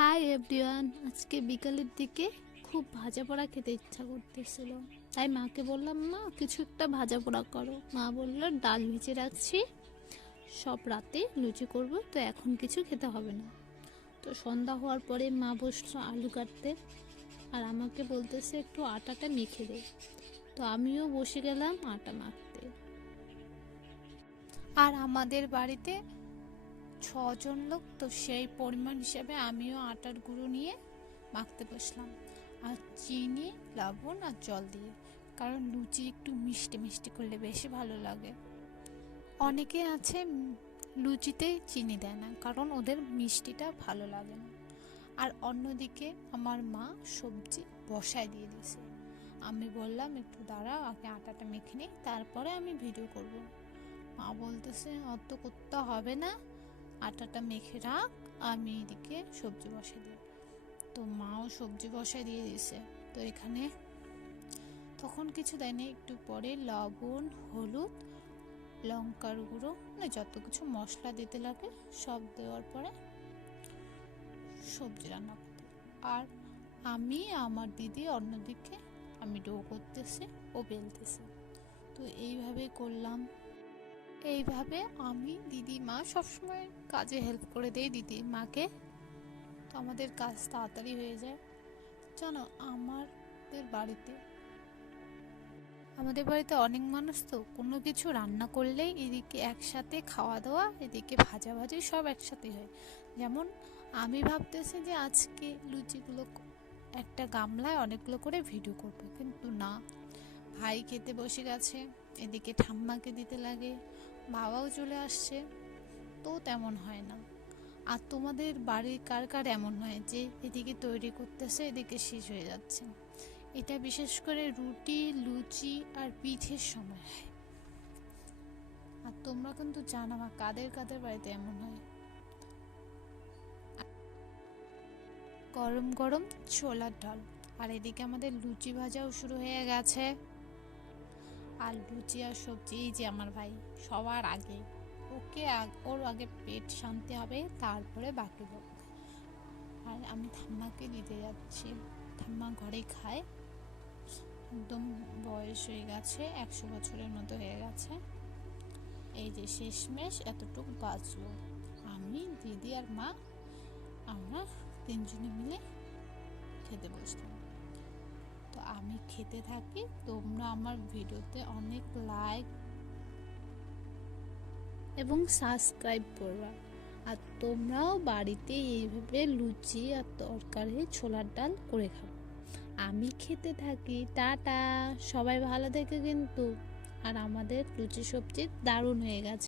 Hi everyone, আজকে বিকালের দিকে খুব ভাজা পোড়া খেতে ইচ্ছা করতেছিল। তাই মাকে বললাম, মা কিছু একটা ভাজা পোড়া করো। মা বলল, ডাল ভিজে রাখছি, সব রাতে লুচি করব, তো এখন কিছু খেতে হবে না। তো সন্ধ্যা হওয়ার পরে মা বসলো আলু কাটতে, আর আমাকে বলতেছে একটু আটাটা মেখে দে। তো আমিও বসে গেলাম আটা মাখতে। আর আমাদের বাড়িতে 6 জন লোক, তো সেই পরিমাণ হিসাবে আমিও আটার গুঁড়ো নিয়ে মাখতে বসলাম, আর চিনি, লবণ আর জল দিয়ে, কারণ লুচি একটু মিষ্টি মিষ্টি করলে বেশি ভালো লাগে। অনেকে আছে লুচিতে চিনি দেয় না, কারণ ওদের মিষ্টিটা ভালো লাগে না। আর অন্যদিকে আমার মা সবজি বসায় দিয়ে দিয়েছে। আমি বললাম, একটু দাঁড়াও, আগে আটাটা মেখে নিই, তারপরে আমি ভিডিও করব। মা বলতেছে, অত করতে হবে না, আটাটা মেখে রাখ, আমি এদিকে সবজি বসাই দিই। তো মাও সবজি বসাই দিয়ে দিয়েছে। তো এখানে তখন কিছু দেয়নি, একটু পরে লবণ, হলুদ, লঙ্কার গুঁড়ো, মানে যত কিছু মশলা দিতে লাগে সব দেওয়ার পরে সবজি রান্না করতে। আর আমি আমার দিদি অন্যদিকে আমি ডো করতেছি, ও বেলতেছে। তো এইভাবে করলাম। এইভাবে আমি, দিদি, মা সবসময় কাজে হেল্প করে দেই দিদি মাকে, তো আমাদের কাজ তাড়াতাড়ি হয়ে যায়। জানো, আমাদের বাড়িতে অনেক মানুষ, তো কোনো কিছু রান্না করলেই এদিকে একসাথে খাওয়া দাওয়া, এদিকে ভাজাভাজি সব একসাথে হয়। যেমন আমি ভাবতেছি যে আজকে লুচিগুলো একটা গামলায় অনেকগুলো করে ভিডিও করব, কিন্তু না, ভাই খেতে বসে গেছে, এদিকে ঠাম্মাকে দিতে লাগে, বাবাও চলে আসছে, তো তেমন হয় না। আর তোমাদের বাড়ির কার কার এমন হয় যে এদিকে তৈরি করতেছে, এদিকে শেষ হয়ে যাচ্ছে? এটা বিশেষ করে রুটি, লুচি আর পিঠের সময় হয়। আর তোমরা কিন্তু জানো না কাদের কাদের বাড়িতে এমন হয়। গরম গরম ছোলার ডাল, আর এদিকে আমাদের লুচি ভাজাও শুরু হয়ে গেছে। আর লুচি আর সবজি, এই যে আমার ভাই সবার আগে, ওর আগে পেট শান্তি হবে, তারপরে বাকি লোক। আর আমি ঠাম্মাকে দিতে যাচ্ছি, ঠাম্মা ঘরে খায়, একদম বয়স হয়ে গেছে, 100 বছরের মতো হয়ে গেছে। এই যে শেষমেশ এতটুকু বাঁচলো, আমি, দিদি আর মা, আমরা তিনজনে মিলে খেতে বসলাম। তো আমি খেতে থাকি, তোমরা আমার ভিডিওতে অনেক লাইক এবং সাবস্ক্রাইব করবা। আর তোমরাও বাড়িতে এইভাবে লুচি আর তরকারি, ছোলার ডাল করে খাও। আমি খেতে থাকি। টাটা, সবাই ভালো থেকে কিন্তু। আর আমাদের লুচি সবজি দারুণ হয়ে গেছে।